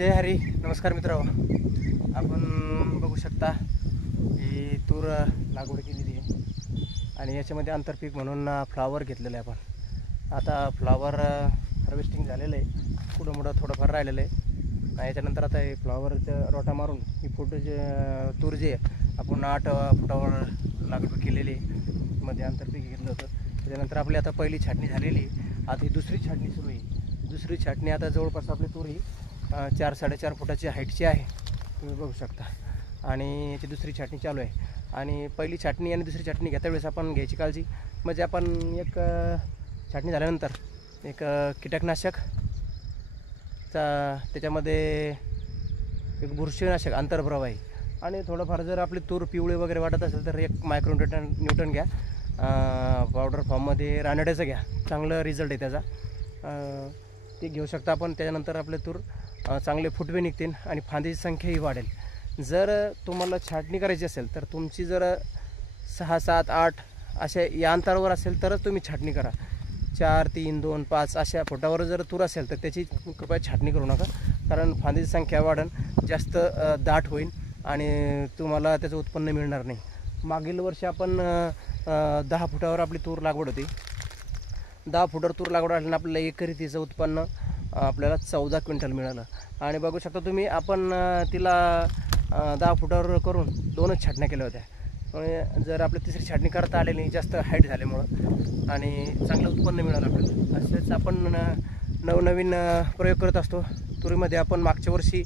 जय हरी. नमस्कार मित्रांनो, आपण बघू शकता ही तूर लागवड केलेली आहे आणि याच्यामध्ये आंतरपीक म्हणून फ्लावर घेतलेलं आहे आपण. आता फ्लावर हार्वेस्टिंग झालेलं आहे, पुढं मोठं थोडंफार राहिलेलं आहे. याच्यानंतर आता हे फ्लावरचं रोटा मारून ही तूर जे आपण 8 फुटावर लागवड केलेली आहे, मध्ये आंतरपीक घेतलं होतं. त्याच्यानंतर आपली आता पहिली छाटणी झालेली, आता ही दुसरी छाटणी सुरू आहे. दुसरी छाटणी आता जवळपास आपली तूर ही 4-4.5 फुटाची हाईटची आहे, तुम्ही बघू शकता. आणि याची दुसरी छाटणी चालू आहे. आणि पहिली छाटणी आणि दुसरी छाटणी घेता वेळेस आपण घ्यायची काळजी म्हणजे आपण एक छाटणी झाल्यानंतर एक कीटकनाशकचा त्याच्यामध्ये एक बुरशीनाशक आंतरप्रवाह आहे. आणि थोडंफार जर आपली तूर पिवळे वगैरे वाटत असेल तर एक मायक्रोन्यूटन घ्या, पावडर फॉर्ममध्ये रानड्याचं घ्या, चांगलं रिझल्ट आहे त्याचा, ते घेऊ शकता आपण. त्याच्यानंतर आपले तूर चांगले फुटवे निघतील आणि फांदीची संख्याही वाढेल. जर तुम्हाला छाटणी करायची असेल तर तुमची जर 6, 7, 8 अशा या अंतरावर असेल तरच तुम्ही छाटणी करा. 4, 3, 2, 5 अशा फुटावर जर तूर असेल तर त्याची कृपया छाटणी करू नका, कारण फांदीची संख्या वाढेल, जास्त दाट होईल आणि तुम्हाला त्याचं उत्पन्न मिळणार नाही. मागील वर्षी आपण 10 फुटावर आपली तूर लागवड होती. 10 फुटावर तूर लागवड असल्यानं आपल्याला एकरी तिचं उत्पन्न आपल्याला 14 क्विंटल मिळालं. आणि बघू शकता तुम्ही, आपण तिला 10 फुटावर करून 2च छाटण्या केल्या होत्या. जर आपली तिसरी छाटणी करता आली नाही जास्त हाईट झाल्यामुळं, आणि चांगलं उत्पन्न मिळालं आपल्याला. असेच आपण नवनवीन प्रयोग करत असतो. तुरीमध्ये आपण मागच्या वर्षी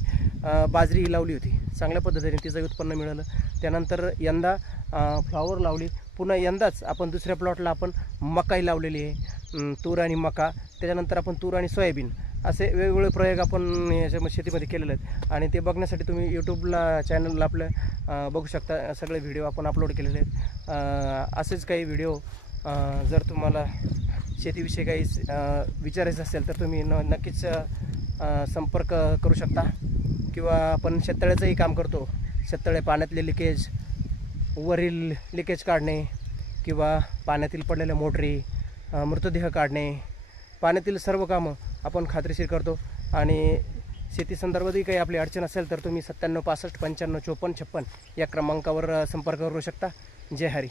बाजरी लावली होती, चांगल्या पद्धतीने तिचं उत्पन्न मिळालं. त्यानंतर यंदा फ्लावर लावली, पुन्हा यंदाच आपण दुसऱ्या प्लॉटला आपण मकाई लावलेली आहे, तूर आणि मका. त्याच्यानंतर आपण तूर आणि सोयाबीन असे वेगवेगळे प्रयोग आपण याच्या शेतीमध्ये केलेले आहेत. आणि ते बघण्यासाठी तुम्ही यूट्यूबला चॅनलला आपलं बघू शकता, सगळे व्हिडिओ आपण अपलोड केलेले आहेत. असेच काही व्हिडिओ जर तुम्हाला शेतीविषयी काही विचारायचं असेल तर तुम्ही नक्कीच संपर्क करू शकता. किंवा आपण शेततळ्याचंही काम करतो. शेततळे पाण्यातले लिकेज, वरील लिकेज काढणे किंवा पाण्यातील पडलेल्या मोटरी, मृतदेह काढणे, पाण्यातील सर्व कामं आपण खात्रीशीर करतो. आणि शेती संदर्भातही काही आपली अडचण असेल तर तुम्ही 97 65 55 54 56 या क्रमांकावर संपर्क करू शकता. जय हरी.